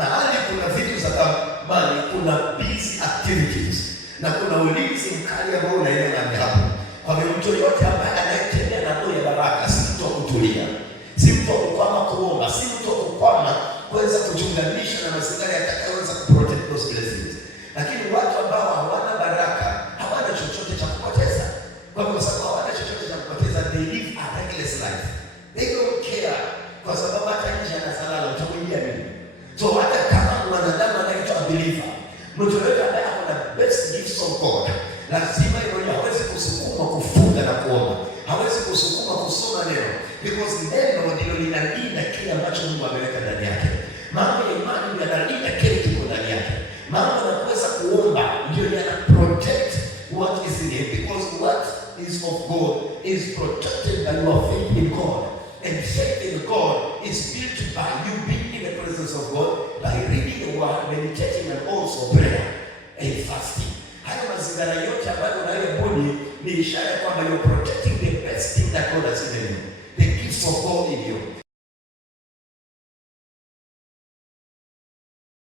Mahali kuna vitu za thamani, kuna busy activities na kuna ulinzi mkali ambao unaendelea ndani hapo. Kwa hiyo mtu yote ambaye anayetembea na roho ya baraka si mtu wa kutulia, si mtu wa kukwama kuomba, si mtu wa kukwama kuweza kujiunganisha na mazingira yatakayoweza kuprotect those blessings. Lakini watu ambao hawana baraka hawana chochote cha kupoteza. Kwa sababu hawana chochote cha kupoteza, they live a reckless life. They don't care, kwa sababu hata nje anasalala utamwingia nini? So hata kama mwanadamu anaitwa believer, mtu yote ambaye ana best gifts of God, lazima yeye hawezi kusukuma kufunga na kuomba, hawezi kusukuma kusoma neno, because neno ndilo linalinda kile ambacho Mungu ameweka ndani yake. Mambo ya imani ndio yanalinda kile kiko ndani yake. Mambo ya kuweza kuomba ndio yana protect what is in it, because what is of God is protected by your faith in God. And faith in God is built by you being in the presence of God, by reading the word, meditating, and also prayer and fasting. Haya mazingira yote ambayo unayobuni ni ishara kwamba you're protecting the best thing that God has given you, the gifts of God in you.